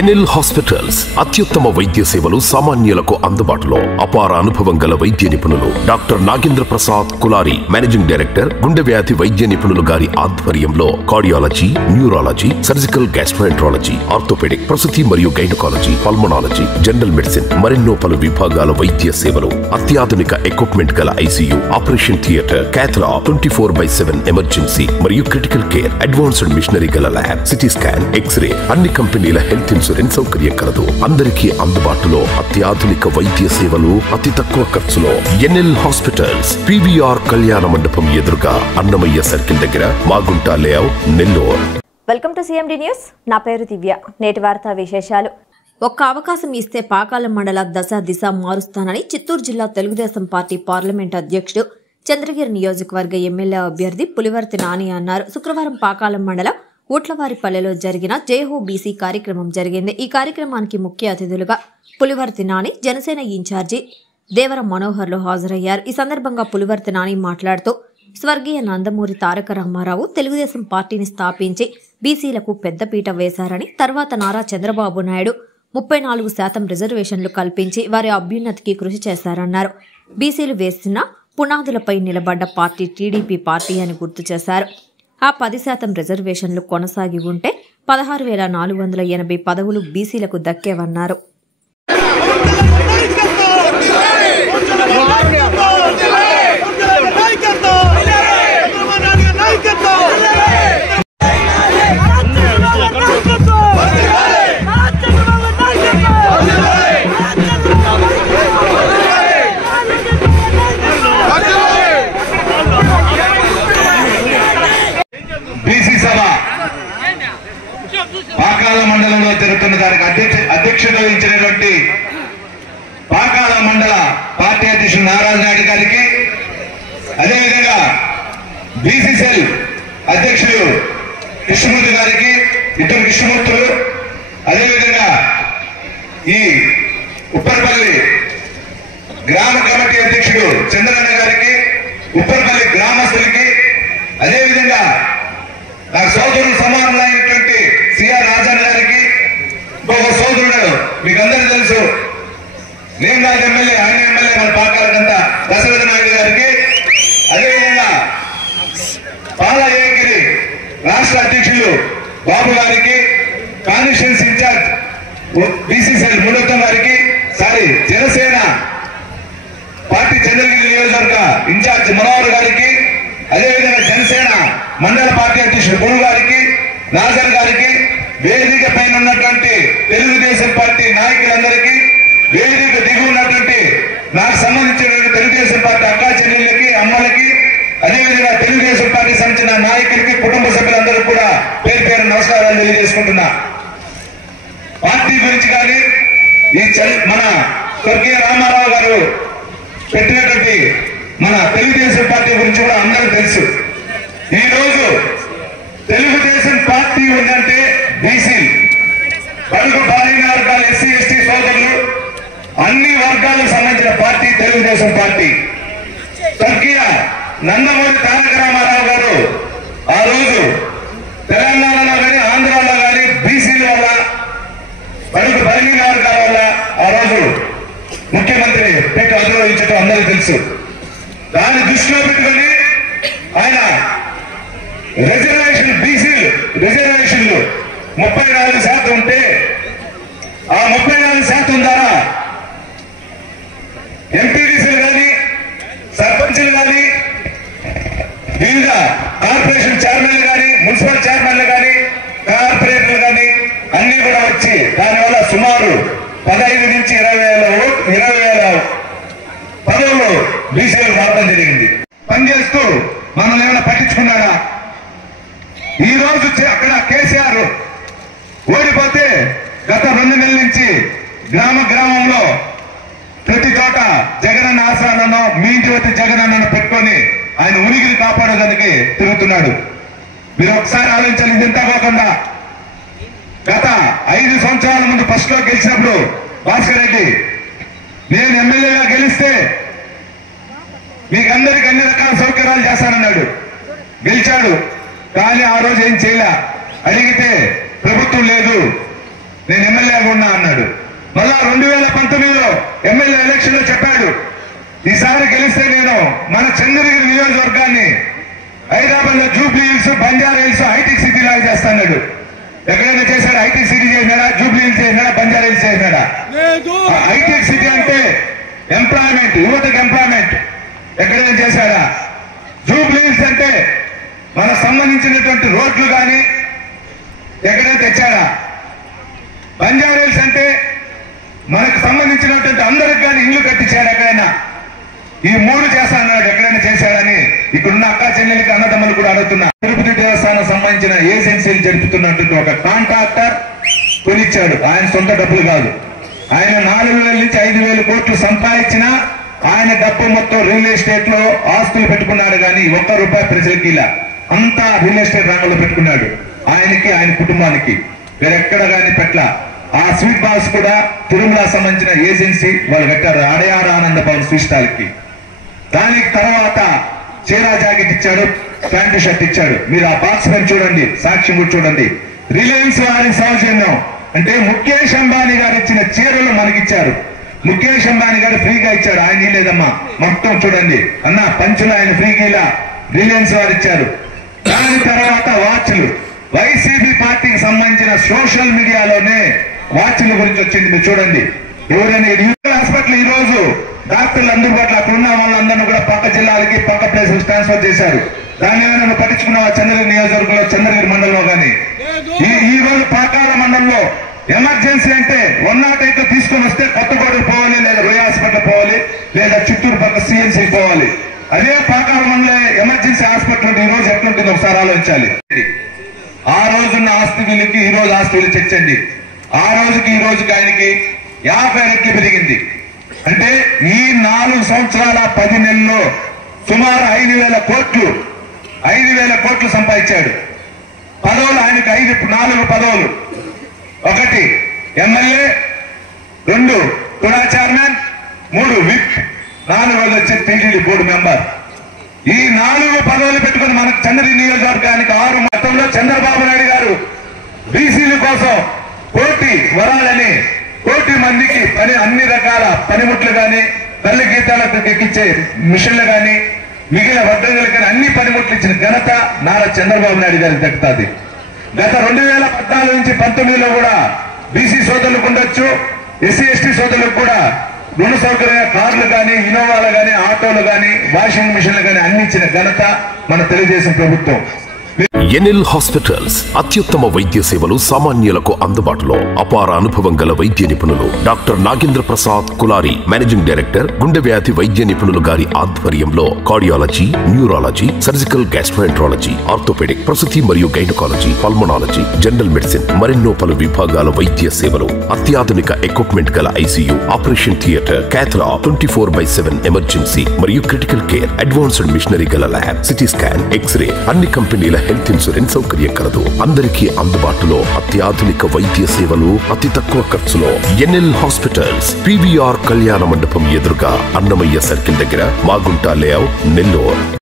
NL hospitals అత్యుత్తమ వైద్య సేవలు సామాన్యులకు అందుబాటులో. అపార అనుభవం గల వైద్య నిపుణులు doctor Nagendra Prasad Kulari, managing director, గుండె వ్యాధి వైద్య నిపుణులు గారి ఆధ్వర్యంలో cardiology, neurology, surgical gastroenterology, orthopaedic, ప్రసూతి మరియు గైనకాలజీ, పల్మనాలజీ, జనరల్ మెడిసిన్ మరెన్నో పలు విభాగాల వైద్య సేవలు. అత్యాధునిక ఎక్విప్మెంట్ గల ICU, operation theatre, cath lab, 24/7 emergency మరియు క్రిటికల్ కేర్, అడ్వాన్స్డ్ మిషనరీ గల ల్యాబ్, సిటీ స్కాన్, ఎక్స్రే, అన్ని కంపెనీల హెల్త్ ఇన్సూరెన్స్ సౌకర్యం కలదు. అందరికీ అందుబాటులో అత్యాధునిక వైద్య సేవలు అతి తక్కువ ఖర్చులో. ఎన్ఎల్ హాస్పిటల్స్, పీవీఆర్ కళ్యాణ మండపం ఎదురుగా, అన్నమయ్య సర్కిల్ దగ్గర, Magunta layout, Nellore. Welcome to CMD news. నా పేరు దివ్య. నేటి వార్తా విశేషాలు. ఒక్క అవకాశం ఇస్తే పాకాలం మండల దిశ మారుస్తానని చిత్తూరు జిల్లా తెలుగుదేశం పార్టీ పార్లమెంట్ అధ్యక్షుడు, చంద్రగిరి నియోజకవర్గ ఎమ్మెల్యే అభ్యర్థి పులివర్తి నాని అన్నారు. శుక్రవారం పాకాలం మండలం ఊట్లవారిపల్లెలో జరిగిన జయహో బీసీ కార్యక్రమం జరిగింది. ఈ కార్యక్రమానికి ముఖ్య అతిథులుగా పులివర్తి నాని, జనసేన ఇన్ఛార్జి దేవర మనోహర్లు హాజరయ్యారు. ఈ సందర్భంగా పులివర్తి నాని మాట్లాడుతూ, స్వర్గీయ నందమూరి తారక రామారావు తెలుగుదేశం పార్టీని స్థాపించి బీసీలకు పెద్దపీట వేశారని, తర్వాత నారా చంద్రబాబు నాయుడు 34% రిజర్వేషన్లు కల్పించి వారి అభ్యున్నతికి కృషి చేశారన్నారు. బీసీలు వేసిన పునాదులపై నిలబడ్డ పార్టీ టీడీపీ పార్టీ అని గుర్తు చేశారు. ఆ 10% రిజర్వేషన్లు కొనసాగి ఉంటే 16,480 పదవులు బీసీలకు దక్కేవన్నారు. పాకాల మండలంలో జరుగుతున్న దానికి అధ్యక్షత వహించినటువంటి పాకాల మండల పార్టీ అధ్యక్షుడు నారాజు నాయుడు గారికి, అదేవిధంగా బీసీసీఎల్ అధ్యక్షుడు కృష్ణమూర్తి గారికి, ఇద్దరు కృష్ణమూర్తులు, అదేవిధంగా ఈ ఉప్పర్పల్లి గ్రామ కమిటీ అధ్యక్షుడు చంద్రన్న గారికి, ఉప్పర్పల్లి గ్రామస్తులకి, అదేవిధంగా నా సోదరుడు సమానమైనటువంటి సిఆర్ రాజన్ గారికి, ఇంకొక సోదరుడు మీకు అందరూ తెలుసు, నేను కాదు ఎమ్మెల్యే, ఆయన ఎమ్మెల్యే మన పాకాలకంతా, దశరథ నాయుడు గారికి, అదేవిధంగా పాలయేగిరి రాష్ట్ర అధ్యక్షులు బాబు గారికి, కాన్స్టిట్యూన్సీ ఇన్ఛార్జ్ బీసీసీఎల్ మునోత్తం గారికి, జనసేన పార్టీ చంద్రగిరి నియోజకవర్గ ఇన్ఛార్జ్ మనోహర్ గారికి, అదేవిధంగా జనసేన మండల పార్టీ అధ్యక్షుడు గురు గారికి, నాజర్ గారికి, వేదిక పైన ఉన్నటువంటి తెలుగుదేశం పార్టీ నాయకులందరికీ, వేదిక దిగు ఉన్నటువంటి నాకు సంబంధించిన తెలుగుదేశం పార్టీ అక్కా చెల్లెళ్ళకి, అమ్మలకి, అదేవిధంగా తెలుగుదేశం పార్టీ సంబంధించిన నాయకులకి, కుటుంబ సభ్యులందరూ కూడా పేరు పేరు నమస్కారాలు తెలియజేసుకుంటున్నా. పార్టీ గురించి కానీ ఈ మన స్వర్గీయ రామారావు గారు పెట్టినటువంటి మన తెలుగుదేశం పార్టీ గురించి కూడా అందరూ తెలుసు. ఈ రోజు తెలుగుదేశం పార్టీ ఉందంటే బీసీ, బడుగు బలహీన వర్గాలు, ఎస్సీ ఎస్టీ సోదరులు, అన్ని వర్గాలకు సంబంధించిన పార్టీ తెలుగుదేశం పార్టీ. స్వర్గీయ నందమూరి తారక రామారావు గారు ఆ రోజు తెలంగాణలో కానీ ఆంధ్రాలో కానీ బీసీల వల్ల, బడుగు బలహీన వర్గాల వల్ల ఆ రోజు ముఖ్యమంత్రి పెట్టి అధిరోహించడం అందరికీ తెలుసు. దాన్ని దృష్టిలో పెట్టుకొని ఆయన రిజర్వేషన్లు 34% ఉంటే ఆ 34% ద్వారా ఎంపీడీసీలు కానీ, సర్పంచులు కానీ, వివిధ కార్పొరేషన్ చైర్మన్లు కానీ, మున్సిపల్ చైర్మన్లు కానీ, కార్పొరేటర్లు కానీ అన్ని కూడా వచ్చి దానివల్ల సుమారు 15 నుంచి 20,000 పదవులు బీసీలు రావడం జరిగింది. పనిచేస్తూ మనం ఏమైనా పట్టించుకున్నాడా? ఈ రోజు అక్కడ కేసీఆర్ ఓడిపోతే గత 2 నెలల నుంచి గ్రామంలో ప్రతి చోట జగనన్న ఆసరాలను, మీ ఇంటి వచ్చి జగనన్నను పెట్టుకొని ఆయన ఉనికిని కాపాడడానికి తిరుగుతున్నాడు. మీరు ఒకసారి ఆలోచించాలి. ఇదంతా కాకుండా గత 5 సంవత్సరాల ముందు ఫస్ట్ లో గెలిచినప్పుడు భాస్కర్ రెడ్డి, నేను ఎమ్మెల్యేగా గెలిస్తే మీకందరికి అన్ని రకాల సౌకర్యాలు చేస్తానన్నాడు. గెలిచాడు, కానీ ఆ రోజు ఏం చేయలే. అడిగితే ప్రభుత్వం లేదు, నేను ఎమ్మెల్యేగా ఉన్నా అన్నాడు. మళ్ళా 2019లో ఎమ్మెల్యే ఎలక్షన్ లో చెప్పాడు, ఈసారి గెలిస్తే నేను మన చంద్రగిరి నియోజకవర్గాన్ని హైదరాబాద్ లో Jubilee Hills, Banjara Hills IT city లాగా చేస్తాడు. ఎక్కడైనా చేశాడు? ఐటీ సిటీ చేసినాడా? జూబ్లీ హిల్స్ చేసినాడా? బంజారా హిల్స్ చేసినాడా? ఐటీ సిటీ అంటే ఎంప్లాయ్మెంట్, యువతకు ఎంప్లాయ్మెంట్. ఎక్కడైనా చేశాడా? జూబ్లీ హిల్స్ అంటే మనకు సంబంధించినటువంటి రోడ్లు కానీ ఎక్కడైనా తెచ్చాడా? బంజారా హిల్స్ అంటే మనకు సంబంధించినటువంటి అందరికి కానీ ఇల్లు కట్టించాడు ఎక్కడైనా? ఈ 3 చేస్తానన్నాడు. ఎక్కడైనా చేశాడని ఇక్కడున్న అక్కా చెల్లెలకి అన్నదమ్ములు కూడా అడుగుతున్నా. తిరుపతి దేవస్థానం సంబంధించిన ఏజెన్సీలు జరుపుతున్నట్టు ఒక కాంట్రాక్టర్ కొనిచ్చాడు. ఆయన సొంత డబ్బులు కాదు. ఆయన 4,000 నుంచి 5,000 కోట్లు సంపాదించిన ఆయన డబ్బు మొత్తం రియల్ ఎస్టేట్ లో ఆస్తులు పెట్టుకున్నాడు. కానీ ₹1 ప్రజలకి ఇలా అంతా రియల్ ఎస్టేట్ రంగంలో పెట్టుకున్నాడు. ఆయనకి, ఆయన కుటుంబానికి వేరెక్కడ కానీ పెట్ల. ఆ స్వీట్ బాక్స్ కూడా తిరుమల సంబంధించిన ఏజెన్సీ వాళ్ళు కట్టారు. అడయార్ ఆనంద భవన్ స్వీట్ స్టాల్ కి. దానికి తర్వాత చీరా జాకెట్ ఇచ్చాడు, ప్యాంటు షర్ట్ ఇచ్చాడు. మీరు ఆ బాక్స్ పని చూడండి, సాక్ష్యం కూడా చూడండి. రిలయన్స్ వారి సౌజన్యం అంటే ముఖేష్ అంబానీ గారు ఇచ్చిన చీరలు మనకిచ్చారు. ముఖేష్ అంబానీ గారు ఫ్రీగా ఇచ్చాడు, ఆయన లేదమ్మా. మొత్తం చూడండి అన్న, పంచులు ఆయన ఫ్రీగా ఇలా రిలయన్స్ వారు ఇచ్చారు. దాని తర్వాత వాచ్లు, వైసీపీ పార్టీకి సంబంధించిన సోషల్ మీడియాలోనే వాచ్ల గురించి వచ్చింది. మీరు చూడండి. ఎవరైనా హాస్పిటల్ ఈ రోజు డాక్టర్లు అందుబాటులో అక్కడ ఉన్న వాళ్ళందరూ కూడా పక్క జిల్లాలకి, పక్క ప్లేసెస్ ట్రాన్స్ఫర్ చేశారు. దాన్ని ఏమైనా పట్టించుకున్న చంద్రగిరి నియోజకవర్గంలో, చంద్రగిరి మండలంలో కానీ ఈ రోజు పాకాల మండలంలో ఎమర్జెన్సీ అంటే 108 తీసుకొని వస్తే కొత్తగూడూరు పోవాలి, లేదా రోయ్ హాస్పిటల్ పోవాలి, లేదా చిత్తూరు పక్క సిఎంసీ పోవాలి. అదే పాకాల మండలం ఎమర్జెన్సీ హాస్పిటల్ ఈ రోజు ఎట్లుంటుంది ఒకసారి ఆలోచించాలి. ఆ రోజున్న ఆస్తి విలువకి ఈ రోజు ఆస్తి విలువ తెచ్చండి. ఆ రోజుకి ఈ రోజుకి ఆయనకి 50 రెట్లు పెరిగింది. అంటే ఈ 4 సంవత్సరాల 10 నెలల్లో సుమారు 5,000 కోట్లు సంపాదించాడు. పదవులు ఆయనకి 4 పదవులు. 1 ఎమ్మెల్యే, 2 కుడా చైర్మన్, 3 విప్, 4 వచ్చి టీటీడీ బోర్డు మెంబర్. ఈ 4 పదవులు పెట్టుకుని మనకు చంద్రగిరి నియోజకవర్గానికి 6 మొత్తంలో చంద్రబాబు నాయుడు గారు బీసీల కోసం 1 కోటి వరాలని 1 కోటి మందికి అన్ని రకాల పనిముట్లు గాని, తల్లి గీతాలకు ఎక్కించే మిషన్లు గాని, మిగిలిన వడ్డీలు కానీ అన్ని పనిముట్లు ఇచ్చిన ఘనత నారా చంద్రబాబు నాయుడు గారికి దక్కుతుంది. గత 2014 నుంచి 19లో కూడా బీసీ సోదరులకు ఉండొచ్చు, ఎస్సీ ఎస్టీ సోదరులకు కూడా రుణ సౌకర్యంగా కార్లు కానీ, ఇన్నోవాలు కానీ, ఆటోలు కానీ, వాషింగ్ మిషన్లు కానీ అన్ని ఇచ్చిన ఘనత మన తెలుగుదేశం ప్రభుత్వం. ఎన్ఎల్ హాస్పిటల్స్ అత్యుత్తమ వైద్య సేవలు సామాన్యులకు అందుబాటులో. అపార అనుభవం గల వైద్య నిపుణులు doctor Nagendra Prasad Kulari, managing director, గుండె వ్యాధి వైద్య నిపుణులు గారి ఆధ్వర్యంలో cardiology, neurology, surgical gastroenterology, orthopaedic, ప్రసూతి మరియు గైనకాలజీ, పల్మనాలజీ, జనరల్ మెడిసిన్ మరెన్నో పలు విభాగాల వైద్య సేవలు. అత్యాధునిక ఎక్విప్మెంట్ గల ఐసీయూ, ఆపరేషన్ థియేటర్, క్యాథ్లా, 24/7 ఎమర్జెన్సీ మరియు క్రిటికల్ కేర్, అడ్వాన్స్డ్ మిషనరీ గల ల్యాబ్, సిటీ స్కాన్, ఎక్స్రే, అన్ని కంపెనీల హెల్త్ ఇన్సూరెన్స్ సౌకర్యం కలదు. అందరికీ అందుబాటులో అత్యాధునిక వైద్య సేవలు అతి తక్కువ ఖర్చులో. ఎన్ఎల్ హాస్పిటల్స్, పివిఆర్ కళ్యాణ మండపం ఎదురుగా, అన్నమయ్య సర్కిల్ దగ్గర, మాగుంట లేఅవుట్, నెల్లూరు.